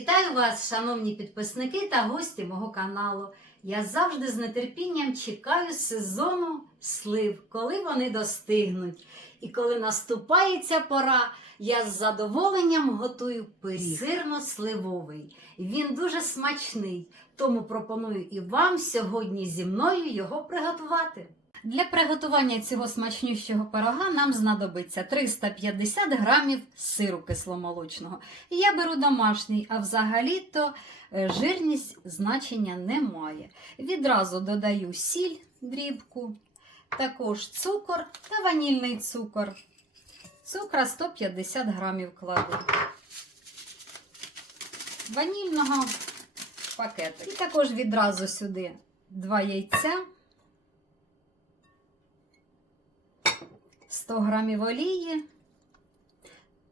Вітаю вас, шановні підписники та гості мого каналу. Я завжди з нетерпінням чекаю сезону слив, коли вони достигнуть. І коли наступає ця пора, я з задоволенням готую пиріг сирно-сливовий. Він дуже смачний, тому пропоную і вам сьогодні зі мною його приготувати. Для приготування цього смачнющого пирога нам знадобиться 350 грамів сиру кисломолочного. Я беру домашній, а взагалі-то е, жирність значення не має. Відразу додаю сіль дрібку, також цукор та ванільний цукор. Цукра 150 грамів кладу. Ванільного пакету. І також відразу сюди 2 яйця. 100 грамів олії.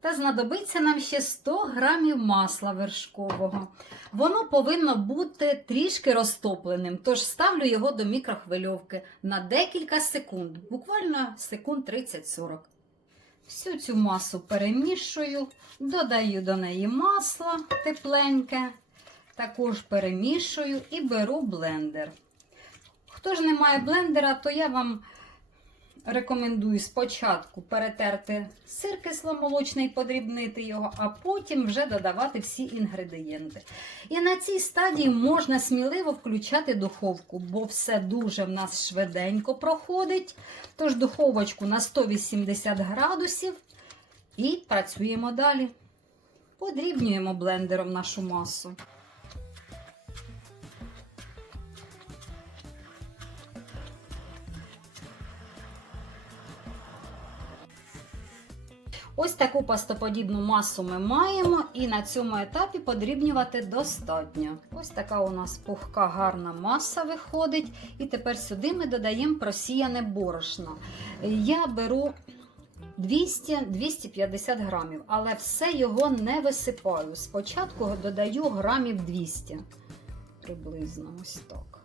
Та знадобиться нам ще 100 грамів масла вершкового. Воно повинно бути трішки розтопленим, тож ставлю його до мікрохвильовки на декілька секунд, буквально секунд 30-40. Всю цю масу перемішую, додаю до неї масло тепленьке, також перемішую і беру блендер. Хто ж не має блендера, то я вам рекомендую спочатку перетерти сир кисломолочний, подрібнити його, а потім вже додавати всі інгредієнти. І на цій стадії можна сміливо включати духовку, бо все дуже в нас швиденько проходить. Тож духовочку на 180 градусів і працюємо далі. Подрібнюємо блендером нашу масу. Ось таку пастоподібну масу ми маємо, і на цьому етапі подрібнювати достатньо. Ось така у нас пухка гарна маса виходить. І тепер сюди ми додаємо просіяне борошно. Я беру 200-250 грамів, але все його не висипаю. Спочатку додаю грамів 200 приблизно ось так.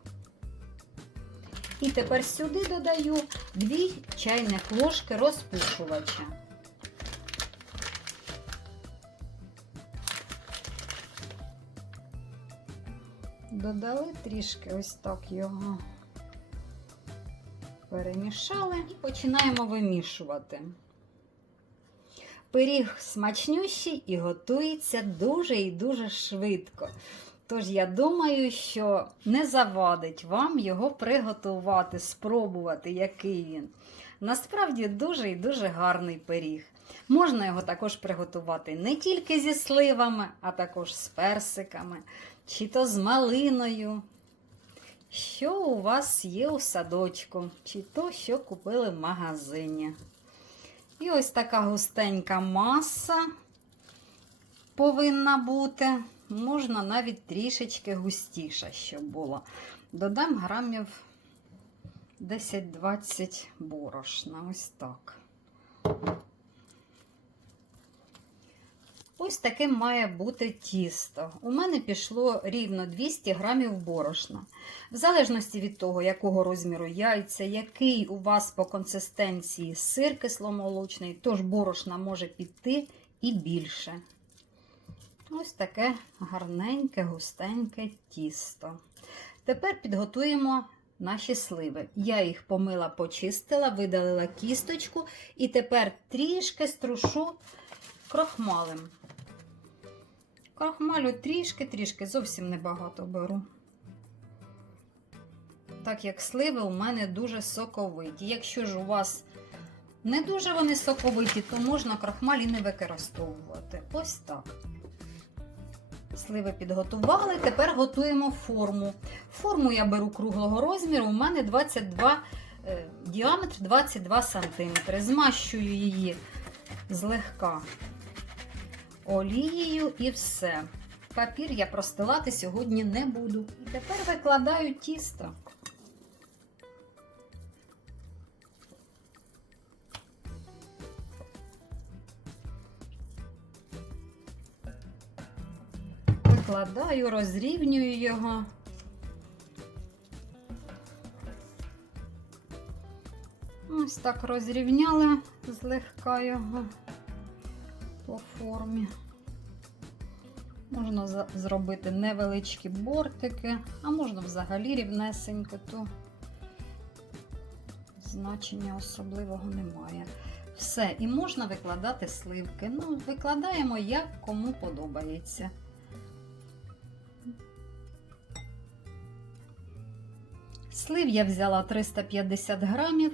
І тепер сюди додаю 2 чайних ложки розпушувача. Додали трішки ось так його перемішали і починаємо вимішувати. Пиріг смачнющий і готується дуже і дуже швидко. Тож я думаю, що не завадить вам його приготувати, спробувати, який він. Насправді дуже і дуже гарний пиріг. Можна його також приготувати не тільки зі сливами, а також з персиками, чи то з малиною. Що у вас є у садочку, чи то, що купили в магазині. І ось така густенька маса повинна бути. Можна навіть трішечки густіша, щоб було. Додам грамів 10-20 борошна. Ось так. Ось таким має бути тісто. У мене пішло рівно 200 грамів борошна. В залежності від того, якого розміру яйця, який у вас по консистенції сир кисломолочний, тож борошна може піти і більше. Ось таке гарненьке, густеньке тісто. Тепер підготуємо наші сливи. Я їх помила, почистила, видалила кісточку і тепер трішки струшу крохмалем. Крохмалю трішки-трішки, зовсім небагато беру. Так як сливи у мене дуже соковиті. Якщо ж у вас не дуже вони соковиті, то можна крохмаль і не використовувати. Ось так. Сливи підготували, тепер готуємо форму. Форму я беру круглого розміру, у мене 22 е, діаметр 22 см. Змащую її злегка олією і все. Папір я простилати сьогодні не буду. І тепер викладаю тісто. Викладаю, розрівнюю його. Ось так розрівняла злегка його по формі. Можна зробити невеличкі бортики, а можна взагалі рівнесенько, то значення особливого немає. Все, і можна викладати сливки. Ну, викладаємо як кому подобається. Слив я взяла 350 грамів.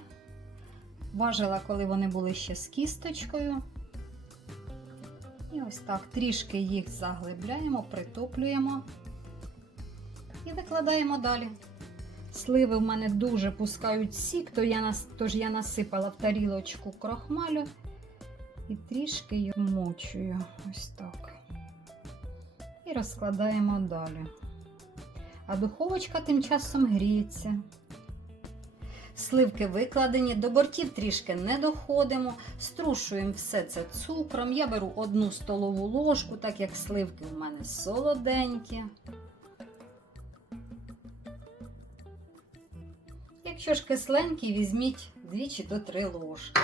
Важила, коли вони були ще з кісточкою. І ось так трішки їх заглибляємо, притоплюємо і викладаємо далі. Сливи в мене дуже пускають сік, то я тож я насипала в тарілочку крохмалю і трішки їх мочую. Ось так. І розкладаємо далі. А духовочка тим часом гріється. Сливки викладені, до бортів трішки не доходимо, струшуємо все це цукром. Я беру одну столову ложку, так як сливки у мене солоденькі. Якщо ж кисленький, візьміть 2 чи до 3 ложки.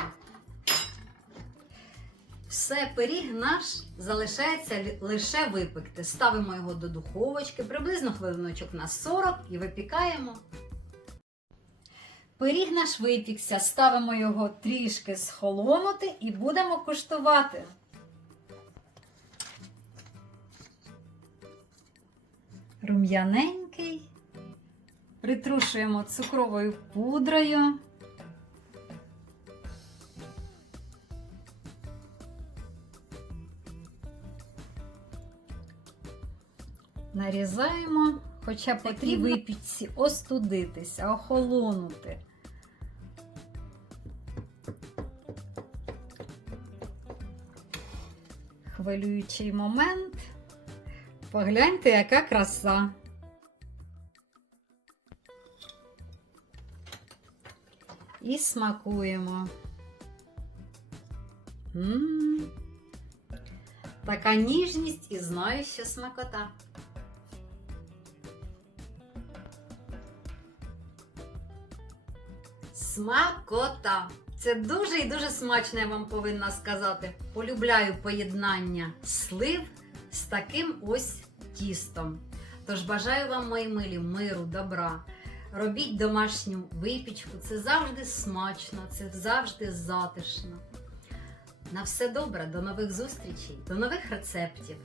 Все, пиріг наш залишається лише випекти. Ставимо його до духовочки, приблизно хвилиночок на 40 і випікаємо. Пиріг наш випікся, ставимо його трішки схолонути і будемо куштувати. Рум'яненький. Притрушуємо цукровою пудрою. Нарізаємо, хоча потрібно випічці остудитися, охолонути. Хвилюючий момент. Погляньте, яка краса. І смакуємо. м Така ніжність і знаю, що смакота. Смакота. Це дуже і дуже смачно, я вам повинна сказати. Полюбляю поєднання слив з таким ось тістом. Тож бажаю вам, мої милі, миру, добра. Робіть домашню випічку, це завжди смачно, це завжди затишно. На все добре, до нових зустрічей, до нових рецептів.